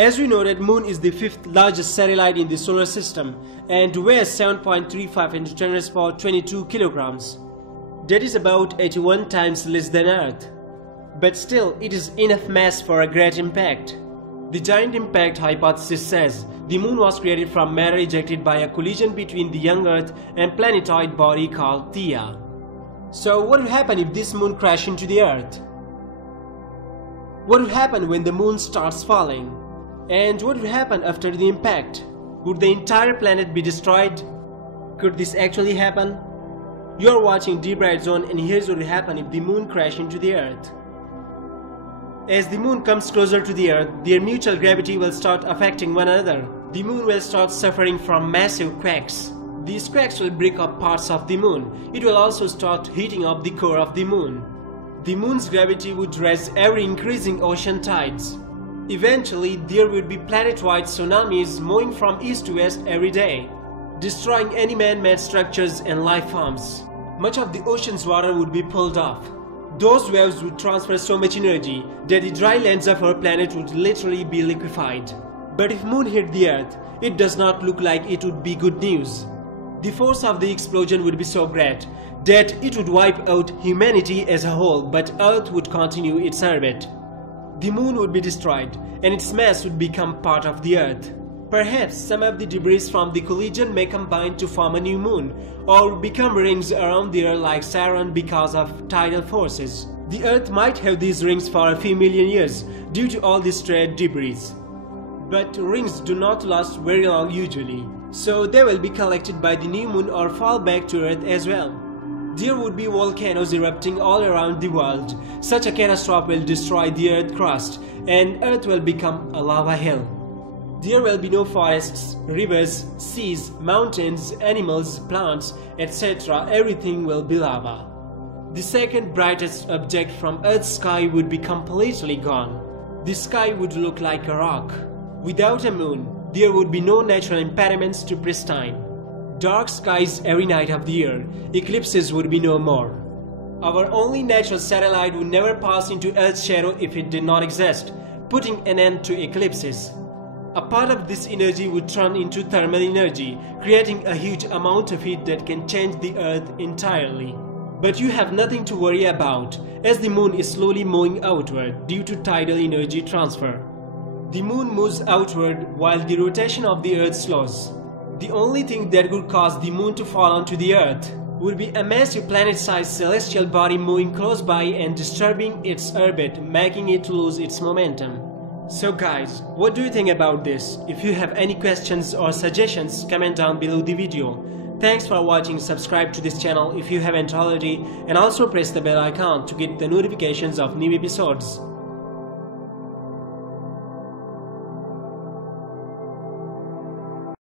As we know that Moon is the 5th largest satellite in the solar system and weighs 7.35 into 10⁻22 kilograms. That is about 81 times less than Earth. But still, it is enough mass for a great impact. The giant impact hypothesis says the Moon was created from matter ejected by a collision between the young Earth and planetoid body called Theia. So what will happen if this Moon crashes into the Earth? What will happen when the Moon starts falling? And what will happen after the impact? Would the entire planet be destroyed? Could this actually happen? You are watching Deep Red Zone, and here's what will happen if the Moon crashes into the Earth. As the Moon comes closer to the Earth, their mutual gravity will start affecting one another. The Moon will start suffering from massive quakes. These quakes will break up parts of the Moon. It will also start heating up the core of the Moon. The Moon's gravity would raise ever increasing ocean tides. Eventually, there would be planetoid tsunamis moving from east to west every day, destroying any man-made structures and life forms. Much of the ocean's water would be pulled off. Those waves would transfer so much energy that the dry lands of our planet would literally be liquefied. But if Moon hit the Earth, it does not look like it would be good news. The force of the explosion would be so great that it would wipe out humanity as a whole, but Earth would continue its orbit. The Moon would be destroyed, and its mass would become part of the Earth. Perhaps some of the debris from the collision may combine to form a new Moon, or become rings around the Earth like Saturn because of tidal forces. The Earth might have these rings for a few million years due to all this stray debris. But rings do not last very long usually, so they will be collected by the new Moon or fall back to Earth as well. There would be volcanoes erupting all around the world. Such a catastrophe will destroy the Earth crust, and Earth will become a lava hill. There will be no forests, rivers, seas, mountains, animals, plants, etc. Everything will be lava. The second brightest object from Earth's sky would be completely gone. The sky would look like a rock. Without a moon, there would be no natural impediments to pristine. Dark skies every night of the year, eclipses would be no more. Our only natural satellite would never pass into Earth's shadow if it did not exist, putting an end to eclipses. A part of this energy would turn into thermal energy, creating a huge amount of heat that can change the Earth entirely. But you have nothing to worry about, as the Moon is slowly moving outward due to tidal energy transfer. The Moon moves outward while the rotation of the Earth slows. The only thing that could cause the Moon to fall onto the Earth would be a massive planet-sized celestial body moving close by and disturbing its orbit, making it lose its momentum. So guys, what do you think about this? If you have any questions or suggestions, comment down below the video. Thanks for watching. Subscribe to this channel if you haven't already, and also press the bell icon to get the notifications of new episodes.